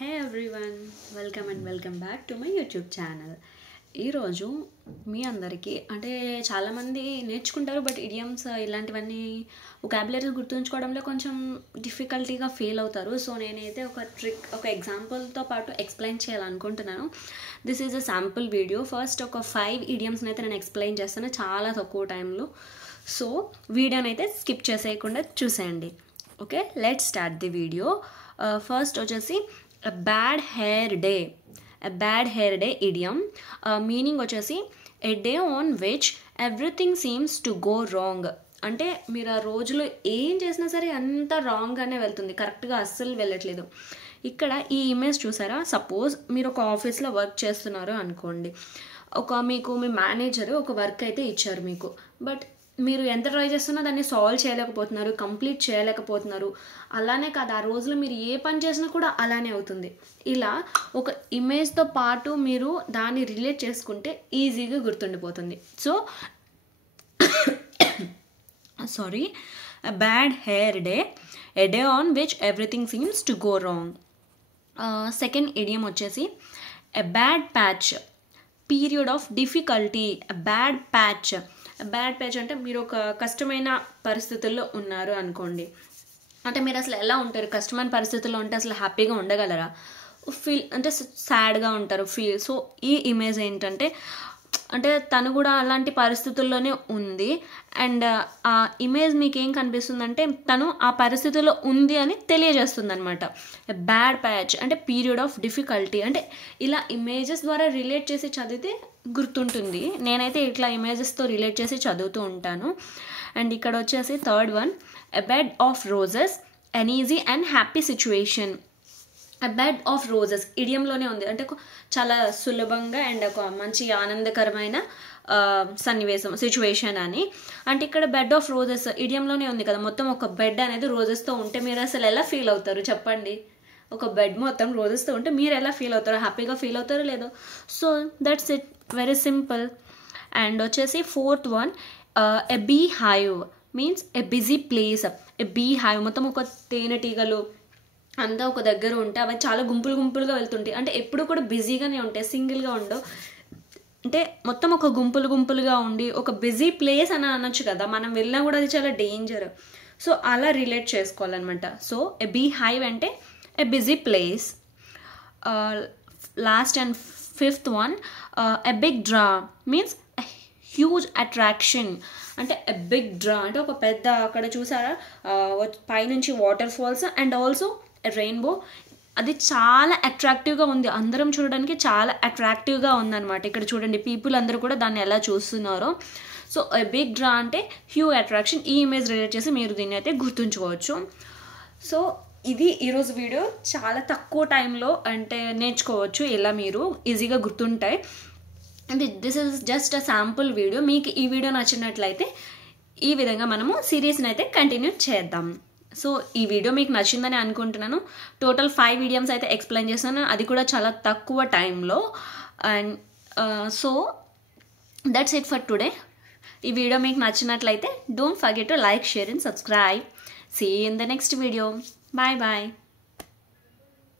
Hey everyone, welcome back to my YouTube channel. ఈరోజు మీ అందరికీ అంటే చాలామంది నేర్చుకుంటారు బట్ ఇడియమ్స్ ఇలాంటివన్నీ వొకాబులరీస్ గుర్తుంచుకోవడంలో కొంచెం డిఫికల్టీగా ఫీల్ అవుతారు. సో నేనైతే ఒక ఎగ్జాంపుల్తో పాటు ఎక్స్ప్లెయిన్ చేయాలనుకుంటున్నాను. This is a sample video. First ఒక 5 ఇడియమ్స్ని అయితే నేను ఎక్స్ప్లెయిన్ చేస్తాను చాలా తక్కువ టైంలో. సో వీడియోని అయితే స్కిప్ చేసేయకుండా చూసేయండి. Okay, let's start the video. First వచ్చేసి a bad hair day idiom. Meaning వచ్చేసి a day on which everything seems to go wrong. అంటే మీరు ఆ రోజులో ఏం చేసినా సరే అంతా రాంగ్గానే వెళ్తుంది, కరెక్ట్గా అస్సలు వెళ్ళట్లేదు. ఇక్కడ ఈ ఇమేజ్ చూసారా? సపోజ్ మీరు ఒక ఆఫీస్లో వర్క్ చేస్తున్నారు అనుకోండి. మీకు మీ మేనేజర్ ఒక వర్క్ అయితే ఇచ్చారు మీకు, బట్ మీరు ఎంత ట్రై చేస్తున్నా దాన్ని సాల్వ్ చేయలేకపోతున్నారు, కంప్లీట్ చేయలేకపోతున్నారు. అలానే కాదు, ఆ రోజులో మీరు ఏ పని చేసినా కూడా అలానే అవుతుంది. ఇలా ఒక ఇమేజ్తో పాటు మీరు దాన్ని రిలేట్ చేసుకుంటే ఈజీగా గుర్తుండిపోతుంది. So sorry, a bad hair day, a day on which everything seems to go wrong. Second idiom వచ్చేసి a bad patch, period of difficulty. Bad patch అంటే మీరు ఒక కష్టమైన పరిస్థితుల్లో ఉన్నారు అనుకోండి. అంటే మీరు అసలు ఎలా ఉంటారు? కష్టమైన పరిస్థితుల్లో ఉంటే అసలు హ్యాపీగా ఉండగలరా? అంటే సాడ్గా ఉంటారు సో ఈ ఇమేజ్ ఏంటంటే అంటే తను కూడా అలాంటి పరిస్థితుల్లోనే ఉంది. అండ్ ఆ ఇమేజ్ మీకు ఏం కనిపిస్తుందంటే తను ఆ పరిస్థితుల్లో ఉంది అని తెలియజేస్తుంది అనమాట. బ్యాడ్ ప్యాచ్ అంటే పీరియడ్ ఆఫ్ డిఫికల్టీ. అంటే ఇలా ఇమేజెస్ ద్వారా రిలేట్ చేసి చదివితే గుర్తుంటుంది. నేనైతే ఇట్లా ఇమేజెస్తో రిలేట్ చేసి చదువుతూ ఉంటాను. అండ్ ఇక్కడ వచ్చేసి third one, a bed of roses, an easy and happy situation. a bed of roses ఇడియంలోనే ఉంది, అంటే చాలా సులభంగా అండ్ ఒక మంచి ఆనందకరమైన సన్నివేశం, సిచ్యువేషన్ అని. అంటే ఇక్కడ బెడ్ ఆఫ్ రోజెస్ ఇడియంలోనే ఉంది కదా. మొత్తం ఒక బెడ్ అనేది రోజెస్తో ఉంటే మీరు అసలు ఎలా ఫీల్ అవుతారు చెప్పండి? ఒక బెడ్ మొత్తం రోజెస్తో ఉంటే మీరు ఎలా ఫీల్ అవుతారు? హ్యాపీగా ఫీల్ అవుతారో లేదో? So that's it, very simple. And వచ్చేసి fourth one, a bee hive means a busy place. A bee hive మొత్తం ఒక తేనెటీగలు అంతా ఒక దగ్గర ఉంటే అవి చాలా గుంపులుగా వెళ్తుంటాయి. అంటే ఎప్పుడు కూడా బిజీగానే ఉంటాయి, సింగిల్గా ఉండవు. అంటే మొత్తం ఒక గుంపులుగా ఉండి ఒక బిజీ ప్లేస్ అని అనొచ్చు కదా. మనం వెళ్ళినా కూడా అది చాలా డేంజర్. సో అలా రిలేట్ చేసుకోవాలన్నమాట. సో ఎ బీ హైవ్ అంటే a busy place. Last and fifth one, a big draw means huge attraction. అంటే ఎ బిగ్ డ్రా అంటే ఒక పెద్ద, అక్కడ చూసారా పైనుంచి water falls and also rainbow. అది చాలా అట్రాక్టివ్గా ఉంది, అందరం చూడడానికి చాలా అట్రాక్టివ్గా ఉందన్నమాట. ఇక్కడ చూడండి పీపుల్ అందరూ కూడా దాన్ని ఎలా చూస్తున్నారో. సో ఎ బిగ్ డ్రా అంటే హ్యూజ్ అట్రాక్షన్. ఈ ఇమేజ్ రిలేట్ చేసి మీరు దీన్ని అయితే గుర్తుంచుకోవచ్చు. సో ఇది ఈరోజు వీడియో. చాలా తక్కువ టైంలో అంటే నేర్చుకోవచ్చు, ఇలా మీరు ఈజీగా గుర్తుంటాయి. This is just a sample video. మీకు ఈ వీడియో నచ్చినట్లయితే ఈ విధంగా మనము సిరీస్ని అయితే కంటిన్యూ చేద్దాం. సో ఈ వీడియో మీకు నచ్చిందని అనుకుంటున్నాను. టోటల్ 5 ఇడియమ్స్ అయితే ఎక్స్ప్లెయిన్ చేస్తాను, అది కూడా చాలా తక్కువ టైంలో. And so that's it for today. ఈ వీడియో మీకు నచ్చినట్లయితే don't forget to like, share and subscribe. See you in the next video. Bye bye.